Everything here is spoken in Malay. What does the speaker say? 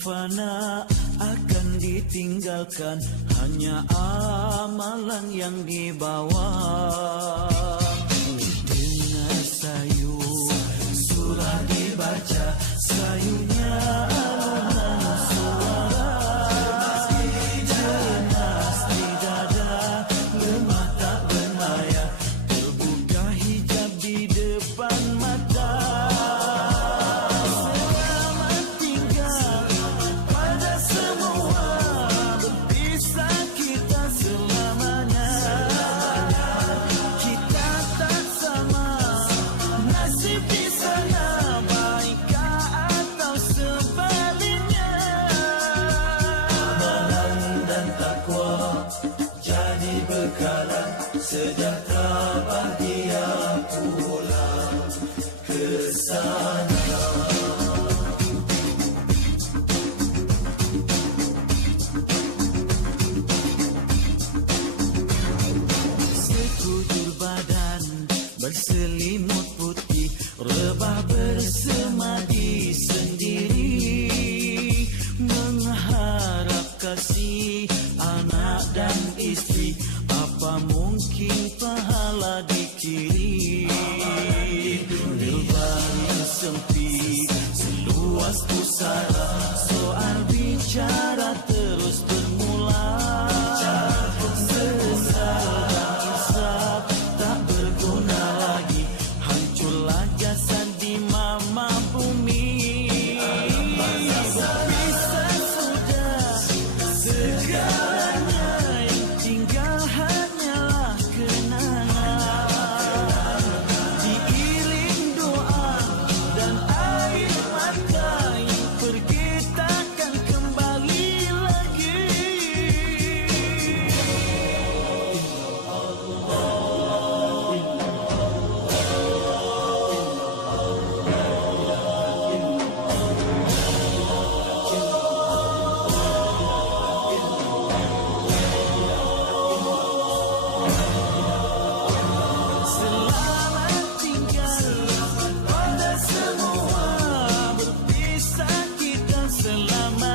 fana akan ditinggalkan, hanya amalan yang dibawa. Dengar sayu surah dibaca, sayunya alunan suara. Jenas di dada, lemah tak bernaya, terbuka hijab di depan mata. Sejahtera bahagia pulang ke sana. Sekujur badan berselimut putih, rebah bersemadi sendiri, mengharap kasih anak dan istri. Apa mungkin pahala dikirim? Berbaring sempit seluas pusara, soal bicara terus bermula. Sesal dan insaf tak berguna lagi, hancurlah jasad di mama bumi. Bisa sudah segalanya, yang tinggal hanyalah kenangan. Diiring doa dan air mata, yang pergi takkan kembali lagi. Selamat tinggal pada semua, berpisah kita selama